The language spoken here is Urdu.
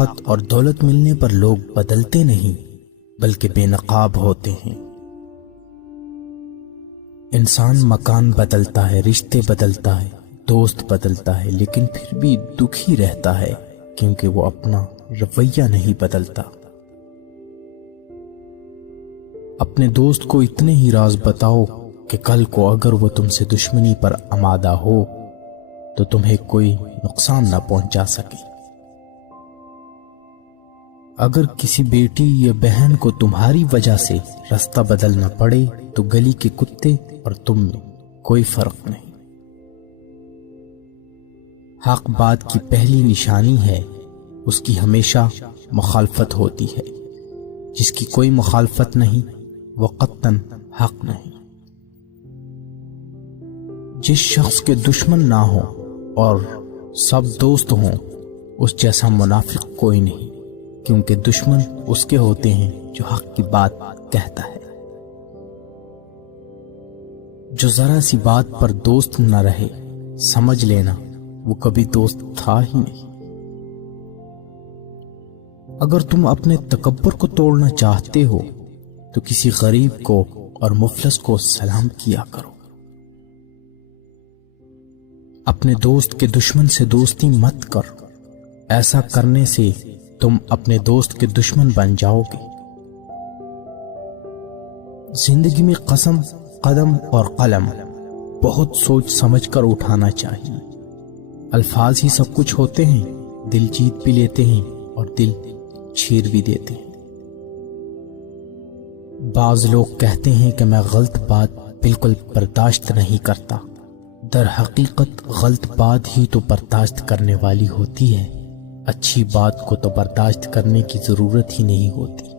طاقت اور دولت ملنے پر لوگ بدلتے نہیں بلکہ بے نقاب ہوتے ہیں۔ انسان مکان بدلتا ہے، رشتے بدلتا ہے، دوست بدلتا ہے، لیکن پھر بھی دکھی رہتا ہے کیونکہ وہ اپنا رویہ نہیں بدلتا۔ اپنے دوست کو اتنے ہی راز بتاؤ کہ کل کو اگر وہ تم سے دشمنی پر آمادہ ہو تو تمہیں کوئی نقصان نہ پہنچا سکے۔ اگر کسی بیٹی یا بہن کو تمہاری وجہ سے راستہ بدلنا پڑے تو گلی کے کتے اور تم میں کوئی فرق نہیں۔ حق بات کی پہلی نشانی ہے، اس کی ہمیشہ مخالفت ہوتی ہے۔ جس کی کوئی مخالفت نہیں وہ قطعاً حق نہیں۔ جس شخص کے دشمن نہ ہو اور سب دوست ہوں اس جیسا منافق کوئی نہیں، کیونکہ دشمن اس کے ہوتے ہیں جو حق کی بات کہتا ہے۔ جو ذرا سی بات پر دوست نہ رہے سمجھ لینا وہ کبھی دوست تھا ہی نہیں۔ اگر تم اپنے تکبر کو توڑنا چاہتے ہو تو کسی غریب کو اور مفلس کو سلام کیا کرو۔ اپنے دوست کے دشمن سے دوستی مت کر، ایسا کرنے سے تم اپنے دوست کے دشمن بن جاؤ گے۔ زندگی میں قسم، قدم اور قلم بہت سوچ سمجھ کر اٹھانا چاہیے۔ الفاظ ہی سب کچھ ہوتے ہیں، دل جیت بھی لیتے ہیں اور دل چھیر بھی دیتے ہیں۔ بعض لوگ کہتے ہیں کہ میں غلط بات بالکل برداشت نہیں کرتا، در حقیقت غلط بات ہی تو برداشت کرنے والی ہوتی ہے، اچھی بات کو تو برداشت کرنے کی ضرورت ہی نہیں ہوتی۔